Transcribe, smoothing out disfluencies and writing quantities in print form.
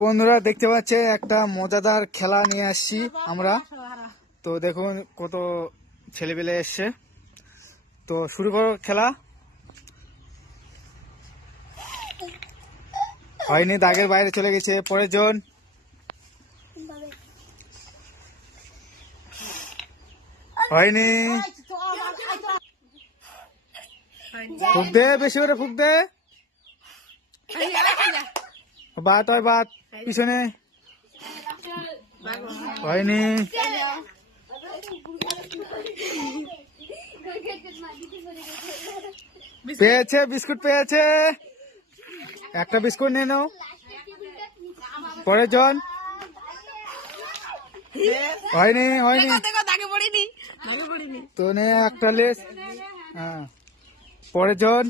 বন্ধুরা দেখতে পাচ্ছে একটা মজাদার খেলা নিয়ে আসছি আমরা। তো দেখুন কত ছেলেপেলে এসছে। তো শুরু করো খেলা। হয়নি, দাগের বাইরে চলে গেছে। পরের জন। হয়নি, ফুক দে, বেশি করে ফুক দে। বাত হয় বাত পিছনে। হয়নি, পেয়েছে, বিস্কুট পেয়েছে। একটা বিস্কুট নিয়ে নাও। পরের জন। হয়নি হয়নি, তো নে একটা লেস। হ্যাঁ, পরের জন।